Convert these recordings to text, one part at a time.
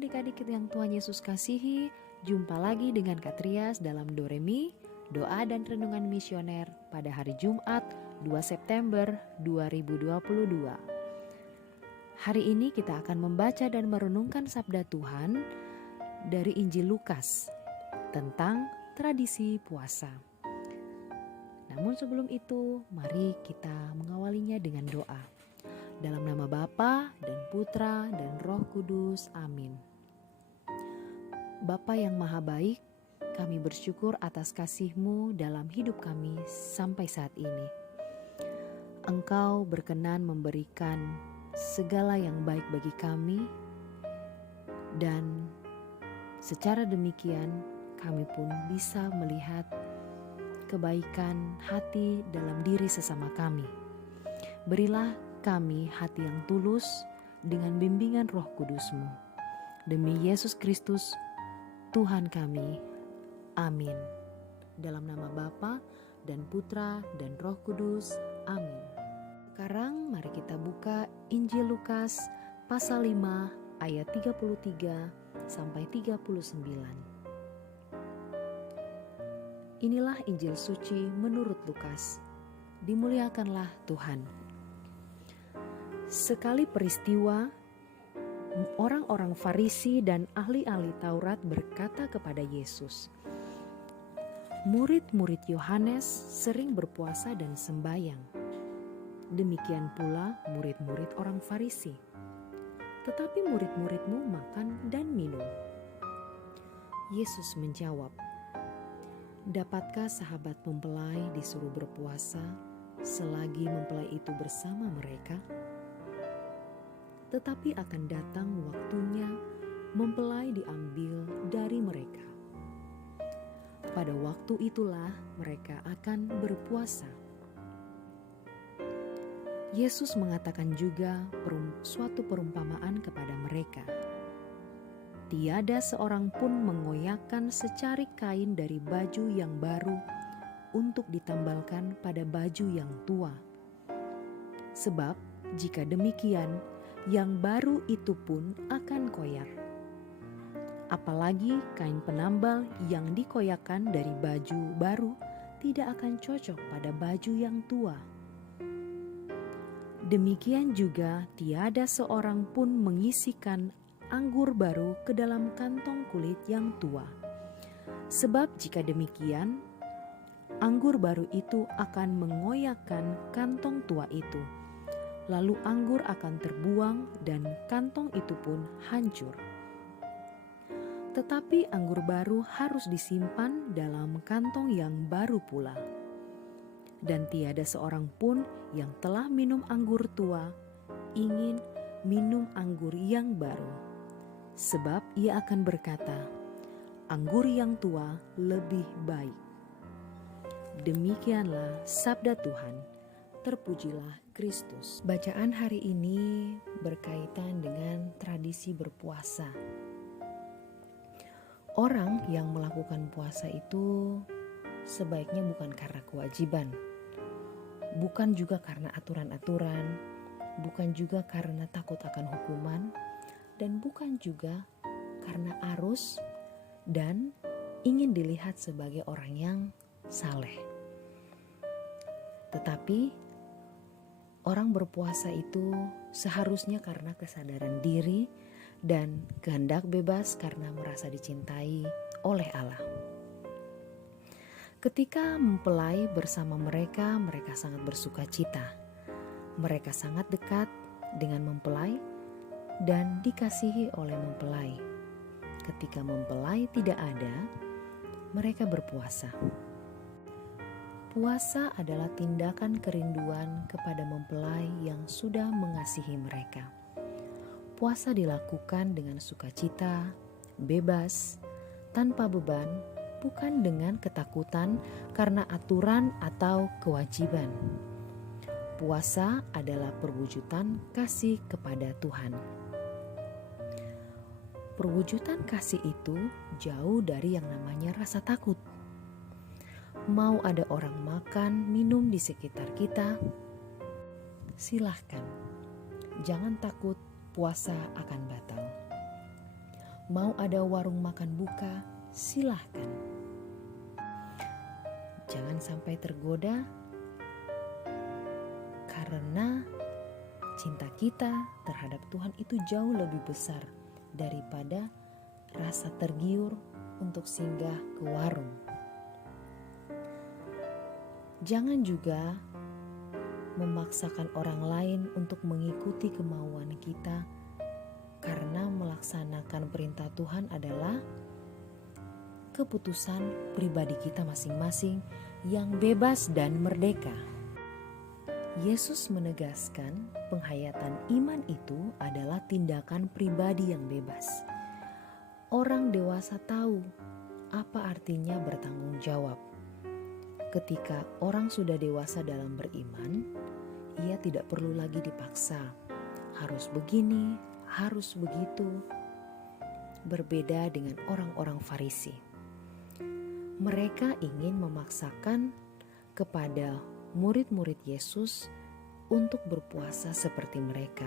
adik-adik yang Tuhan Yesus kasihi, jumpa lagi dengan Kak Trias dalam Doremi, Doa dan Renungan Misioner pada hari Jumat 2 September 2022. Hari ini kita akan membaca dan merenungkan sabda Tuhan dari Injil Lukas tentang tradisi puasa. Namun sebelum itu, mari kita mengawalinya dengan doa. Dalam nama Bapa dan Putra dan Roh Kudus, amin. Bapa yang maha baik, kami bersyukur atas kasih-Mu dalam hidup kami sampai saat ini. Engkau berkenan memberikan segala yang baik bagi kami, dan secara demikian kami pun bisa melihat kebaikan hati dalam diri sesama kami. Berilah kami hati yang tulus dengan bimbingan Roh Kudus-Mu. Demi Yesus Kristus, Tuhan kami. Amin. Dalam nama Bapa dan Putra dan Roh Kudus. Amin. Sekarang mari kita buka Injil Lukas pasal 5 ayat 33 sampai 39. Inilah Injil suci menurut Lukas. Dimuliakanlah Tuhan. Sekali peristiwa, orang-orang Farisi dan ahli-ahli Taurat berkata kepada Yesus, "Murid-murid Yohanes sering berpuasa dan sembahyang. Demikian pula murid-murid orang Farisi. Tetapi murid-muridmu makan dan minum." Yesus menjawab, "Dapatkah sahabat mempelai disuruh berpuasa selagi mempelai itu bersama mereka? Tetapi akan datang waktunya mempelai diambil dari mereka. Pada waktu itulah mereka akan berpuasa." Yesus mengatakan juga suatu perumpamaan kepada mereka. Tiada seorang pun mengoyakkan secarik kain dari baju yang baru untuk ditambalkan pada baju yang tua. Sebab jika demikian, yang baru itu pun akan koyak. Apalagi kain penambal yang dikoyakkan dari baju baru tidak akan cocok pada baju yang tua. Demikian juga tiada seorang pun mengisikan anggur baru ke dalam kantong kulit yang tua. Sebab jika demikian, anggur baru itu akan mengoyakkan kantong tua itu. Lalu anggur akan terbuang dan kantong itu pun hancur. Tetapi anggur baru harus disimpan dalam kantong yang baru pula. Dan tiada seorang pun yang telah minum anggur tua ingin minum anggur yang baru. Sebab ia akan berkata, anggur yang tua lebih baik. Demikianlah sabda Tuhan. Terpujilah Kristus. Bacaan hari ini berkaitan dengan tradisi berpuasa. Orang yang melakukan puasa itu sebaiknya bukan karena kewajiban, bukan juga karena aturan-aturan, bukan juga karena takut akan hukuman, dan bukan juga karena arus dan ingin dilihat sebagai orang yang saleh. Tetapi orang berpuasa itu seharusnya karena kesadaran diri dan kehendak bebas karena merasa dicintai oleh Allah. Ketika mempelai bersama mereka, mereka sangat bersuka cita. Mereka sangat dekat dengan mempelai dan dikasihi oleh mempelai. Ketika mempelai tidak ada, mereka berpuasa. Puasa adalah tindakan kerinduan kepada mempelai yang sudah mengasihi mereka. Puasa dilakukan dengan sukacita, bebas, tanpa beban, bukan dengan ketakutan karena aturan atau kewajiban. Puasa adalah perwujudan kasih kepada Tuhan. Perwujudan kasih itu jauh dari yang namanya rasa takut. Mau ada orang makan, minum di sekitar kita, silahkan. Jangan takut, puasa akan batal. Mau ada warung makan buka, silahkan. Jangan sampai tergoda, karena cinta kita terhadap Tuhan itu jauh lebih besar daripada rasa tergiur untuk singgah ke warung. Jangan juga memaksakan orang lain untuk mengikuti kemauan kita, karena melaksanakan perintah Tuhan adalah keputusan pribadi kita masing-masing yang bebas dan merdeka. Yesus menegaskan penghayatan iman itu adalah tindakan pribadi yang bebas. Orang dewasa tahu apa artinya bertanggung jawab. Ketika orang sudah dewasa dalam beriman, ia tidak perlu lagi dipaksa. Harus begini, harus begitu. Berbeda dengan orang-orang Farisi. Mereka ingin memaksakan kepada murid-murid Yesus untuk berpuasa seperti mereka.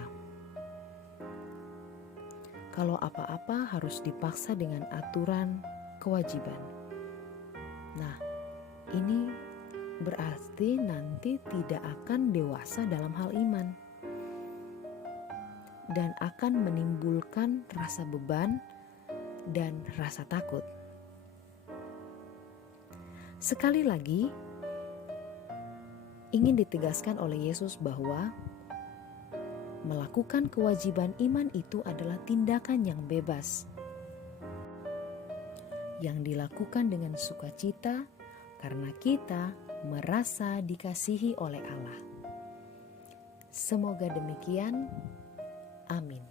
Kalau apa-apa harus dipaksa dengan aturan kewajiban. Nah, ini berarti nanti tidak akan dewasa dalam hal iman dan akan menimbulkan rasa beban dan rasa takut. Sekali lagi, ingin ditegaskan oleh Yesus bahwa melakukan kewajiban iman itu adalah tindakan yang bebas, yang dilakukan dengan sukacita karena kita merasa dikasihi oleh Allah. Semoga demikian. Amin.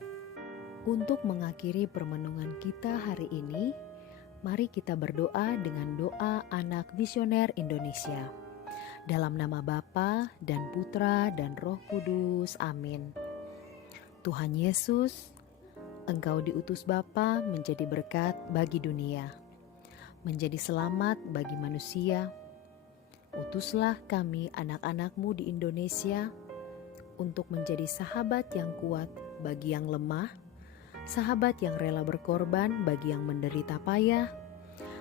Untuk mengakhiri permenungan kita hari ini, mari kita berdoa dengan doa anak misioner Indonesia. Dalam nama Bapa dan Putra dan Roh Kudus. Amin. Tuhan Yesus, Engkau diutus Bapa menjadi berkat bagi dunia, menjadi selamat bagi manusia. Utuslah kami anak-anak-Mu di Indonesia untuk menjadi sahabat yang kuat bagi yang lemah, sahabat yang rela berkorban bagi yang menderita payah,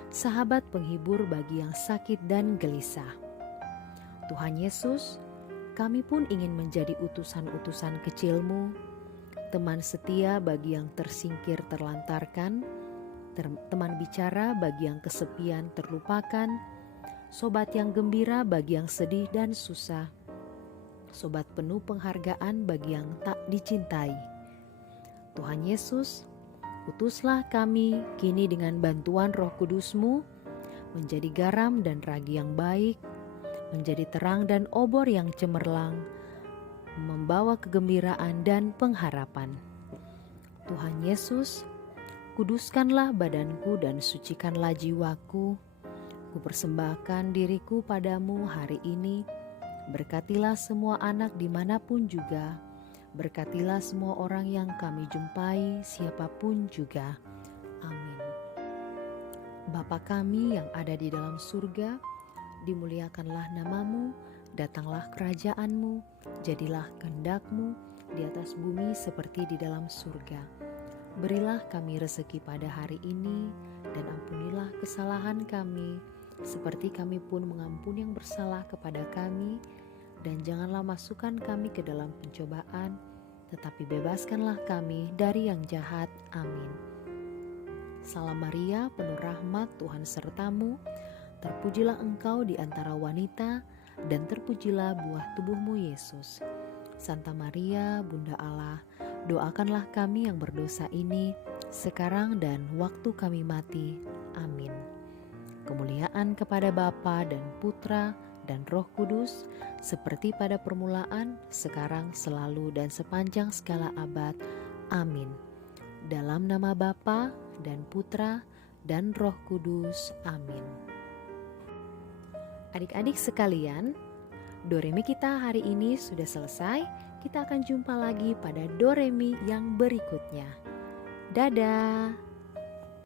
sahabat penghibur bagi yang sakit dan gelisah. Tuhan Yesus, kami pun ingin menjadi utusan-utusan kecil-Mu, teman setia bagi yang tersingkir terlantarkan, teman bicara bagi yang kesepian terlupakan, sobat yang gembira bagi yang sedih dan susah, sobat penuh penghargaan bagi yang tak dicintai. Tuhan Yesus, utuslah kami kini dengan bantuan Roh Kudus-Mu menjadi garam dan ragi yang baik, menjadi terang dan obor yang cemerlang, membawa kegembiraan dan pengharapan. Tuhan Yesus, kuduskanlah badanku dan sucikanlah jiwaku. Kupersembahkan diriku padamu hari ini. Berkatilah semua anak dimanapun juga. Berkatilah semua orang yang kami jumpai, siapapun juga. Amin. Bapa kami yang ada di dalam surga, dimuliakanlah namamu, datanglah kerajaan-Mu, jadilah kehendak-Mu di atas bumi seperti di dalam surga. Berilah kami rezeki pada hari ini, dan ampunilah kesalahan kami, seperti kami pun mengampuni yang bersalah kepada kami. Dan janganlah masukkan kami ke dalam pencobaan, tetapi bebaskanlah kami dari yang jahat. Amin. Salam Maria, penuh rahmat, Tuhan sertamu. Terpujilah engkau di antara wanita, dan terpujilah buah tubuhmu Yesus. Santa Maria, Bunda Allah, doakanlah kami yang berdosa ini, sekarang dan waktu kami mati. Amin. Kemuliaan kepada Bapa dan Putra dan Roh Kudus, seperti pada permulaan, sekarang, selalu, dan sepanjang segala abad. Amin. Dalam nama Bapa dan Putra dan Roh Kudus. Amin. Adik-adik sekalian, Doremi kita hari ini sudah selesai. Kita akan jumpa lagi pada Doremi yang berikutnya. Dadah.